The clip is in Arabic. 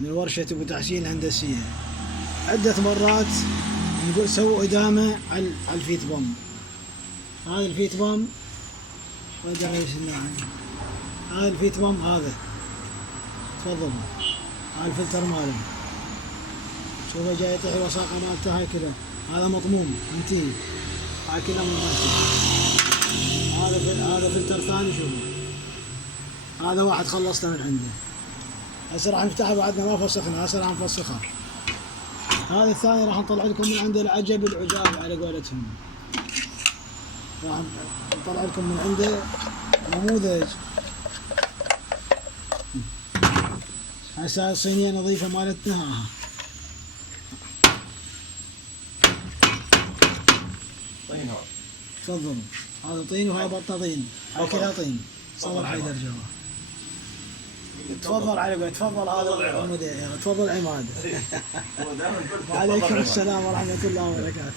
من ورشة أبو تحسين الهندسية. عدة مرات نقول سووا إدامة على الفيت بوم. هذا الفيت بوم هذا الفيت بوم هذا تفضل، هذا الفلتر ماله شوفه جاي يطيح الوساخة مالته هاي كذا، هذا مطموم انتهي، هاي كلها مرتب. هذا فلتر ثاني شوفه، هذا واحد خلصته من عنده، هسه راح نفتحه بعدنا ما فسخنا، هسه راح نفسخه. هذا الثاني راح نطلع لكم من عنده العجب العجاب على قولتهم، راح نطلع لكم من عنده نموذج. هسه الصينية نظيفة مالتنا ها. طين هذا تفضلوا، هذا طين وهذا بطة طين، هاي كلها طين. صور حيدر جوا. تفضل علي، تفضل هذا تفضل عماد. وعليكم السلام ورحمة الله وبركاته.